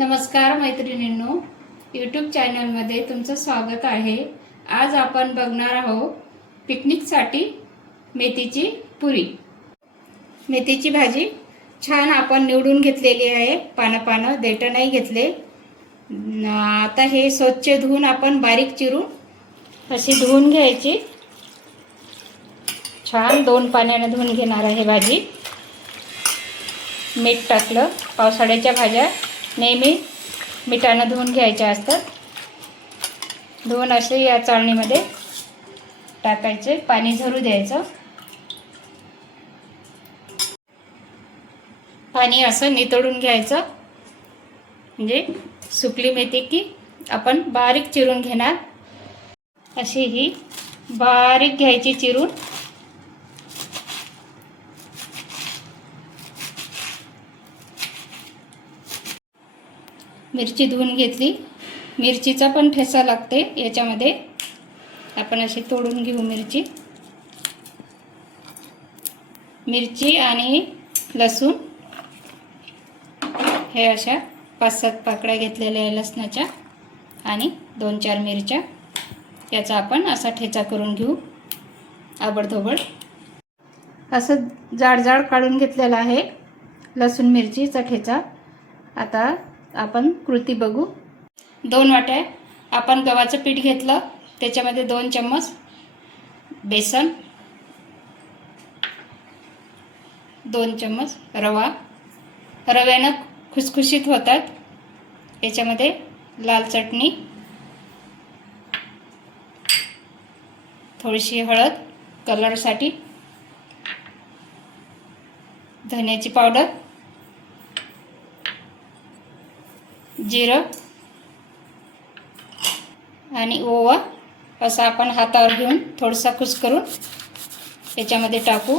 नमस्कार मैत्रिणींनो, यूट्यूब चॅनलमध्ये तुमचं स्वागत आहे। आज आपण बघणार आहोत पिकनिकसाठी मेथीची पुरी। मेथीची भाजी छान आपण निवडून घेतलेली आहे, पानं देठ नाही घेतले। आता हे स्वच्छ धुवून आपण बारीक चिरून अशी धुवून घ्यायची। छान 2 पाण्याने धुवून घेणार आहे भाजी। मीठ टाकलं, पावसाळ्याच्या भाज्या नेहमी मिठाने धुवून घ्यायच्या असतात। धुवून असे या चाळणीमध्ये टाकायचे, पाणी झरू द्यायचं। पाणी असं नितळून घ्यायचं, म्हणजे सुकली मेथी की आपण बारीक चिरून घेणार। अशी ही बारीक घ्यायची चिरून। मिरची धुवून घेतली, मिरचीचा पण ठेचा लागते याच्यामध्ये। आपण अशी तोडून घेऊ मिरची आणि लसूण। हे अशा 5-7 पाकळ्या घेतलेल्या आहे लसणाच्या आणि 2-4 मिरच्या। याचा आपण असा ठेचा करून घेऊ आबडधोबड। असं जाड काढून घेतलेला आहे लसूण मिरचीचा ठेचा। आता आपण कृती बघू। 2 वाट्या आपण गव्हाचं पीठ घेतलं, त्याच्यामध्ये 2 चम्मच बेसन, 2 चम्मच रवा। रव्यानं खुसखुशीत होतात। याच्यामध्ये लाल चटणी, थोडीशी हळद कलरसाठी, धन्याची पावडर, जिरं आणि ओवा असं आपण हातावर घेऊन थोडासा कुस्करून याच्यामध्ये टाकू।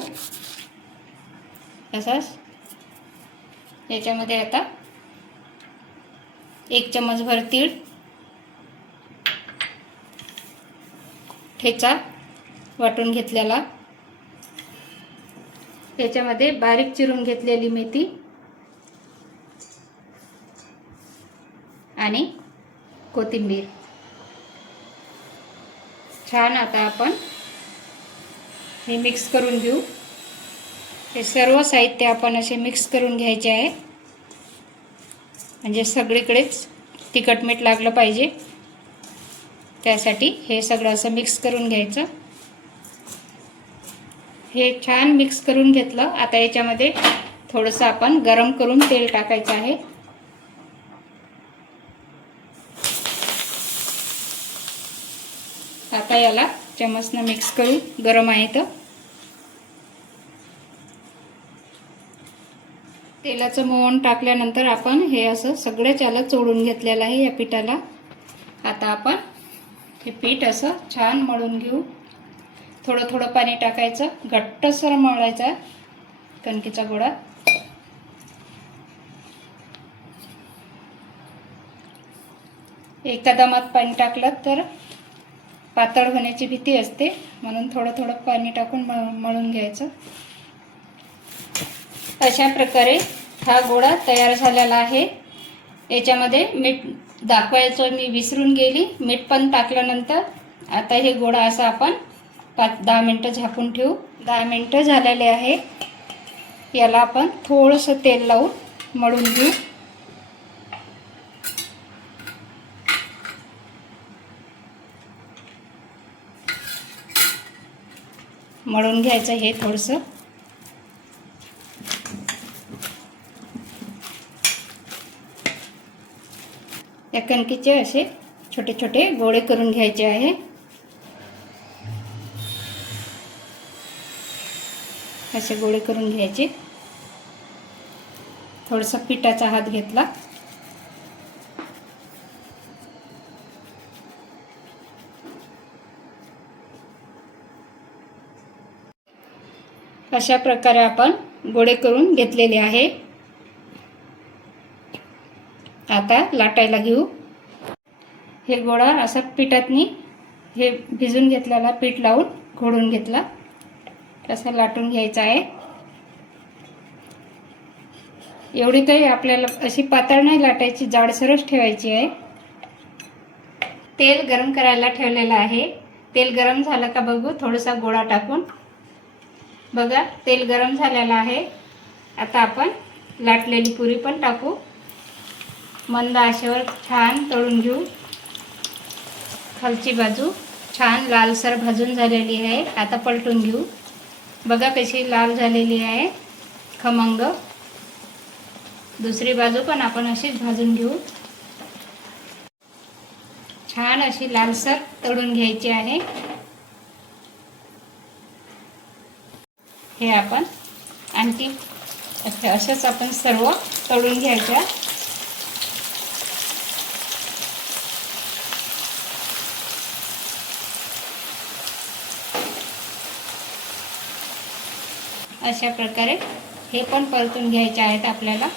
असंच याच्यामध्ये आता 1 चम्मच भर तीळ, ठेचा वाटून घेतलेला, याच्यामध्ये बारीक चिरून घेतलेली मेथी आणि कोथिंबीर। छान आता आपण हे मिक्स करून घेऊ। हे सर्व साहित्य आपण असे मिक्स करून घ्यायचे आहे, म्हणजे सगळीकडेच तिखट मीठ लागलं पाहिजे। त्यासाठी हे सगळं असं मिक्स करून घ्यायचं। हे छान मिक्स करून घेतलं। आता याच्यामध्ये थोडंसं आपण गरम करून तेल टाकायचं आहे। आता याला चम्मचने मिक्स करू, गरम आहे तर। तेलाचं मोहन टाकल्यानंतर आपण हे असं सगळ्याच याला चोळून घेतलेलं आहे या पिठाला। आता आपण हे पीठ असं छान मळून घेऊ। थोडं पाणी टाकायचं, घट्टसर मळायचा कणकीचा गोळा। एका दमात पाणी टाकलं तर पातळ होण्याची भीती असते, म्हणून थोडं पाणी टाकून मळून घ्यायचं। अशा प्रकारे हा गोळा तयार झालेला आहे। याच्यामध्ये मीठ दाखवायचं मी विसरून गेली, मीठ पण टाकल्यानंतर आता हे गोळा असा आपण 5-10 मिनिटं झाकून ठेवू। 10 मिनिटं झालेले आहे। याला आपण थोडंसं तेल लावून मळून घेऊ। मळून घ्यायचं हे थोडंसं। या कणकीचे असे छोटे गोळे करून घ्यायचे आहे। असे गोळे करून घ्यायचे। थोडासा पिठाचा हात घेतला, अशा प्रकारे आपण गोळे करून घेतलेले आहे। आता लाटायला घेऊ। हे गोळा असा पिठातनी हे भिजून घेतलेला पीठ लावून घोळून घेतला, असं लाटून घ्यायचा आहे। एवढी काही आपल्याला अशी पातळ नाही लाटायची, जाडसरच ठेवायची आहे. तेल गरम करायला ठेवलेलं आहे. तेल गरम झालं का बघू, थोडासा गोळा टाकून. बघा तेल गरम झालेलं आहे. आता आपण लाटलेली पुरी पण टाकू. मंद आचेवर छान तळून घेऊ. खालची बाजू छान लालसर भाजून झालेली आहे. आता पलटून घेऊ. बघा कशी लाल झालेली आहे, खमंग. दुसरी बाजू पण आपण अशीच भाजून घेऊ. छान अशी लालसर तळून घ्यायची आहे. हे आपण आणखी अशाच आपण सर्व तळून घ्यायच्या. अशा प्रकारे हे पण परतून घ्यायचे आहेत आपल्याला.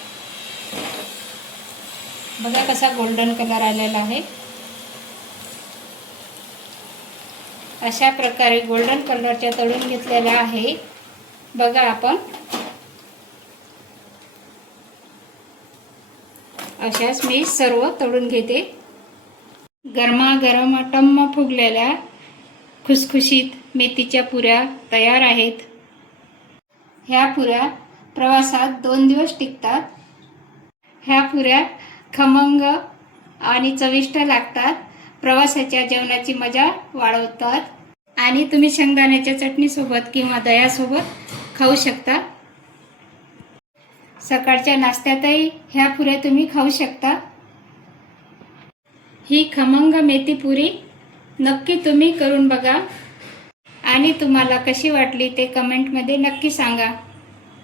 बघा कसा गोल्डन कलर आलेला आहे. अशा प्रकारे गोल्डन कलरच्या तळून घेतलेल्या आहे. बघा आपण अशाच मी सर्व तळून घेते. गरमागरम टम्म फुगलेल्या खुसखुशीत मेथीच्या पुऱ्या तयार आहेत. ह्या पुऱ्या प्रवासात 2 दिवस टिकतात. ह्या पुऱ्या खमंग आणि चविष्ट लागतात. प्रवासाच्या जेवणाची मजा वाढवतात आणि तुम्ही शेंगदाण्याच्या चटणीसोबत किंवा दह्यासोबत खाऊ शकता. सकाळच्या नाश्त्यातही ह्या पुऱ्या तुम्ही खाऊ शकता. ही खमंग मेथी पुरी नक्की तुम्ही करून बघा आणि तुम्हाला कशी वाटली ते कमेंटमध्ये नक्की सांगा.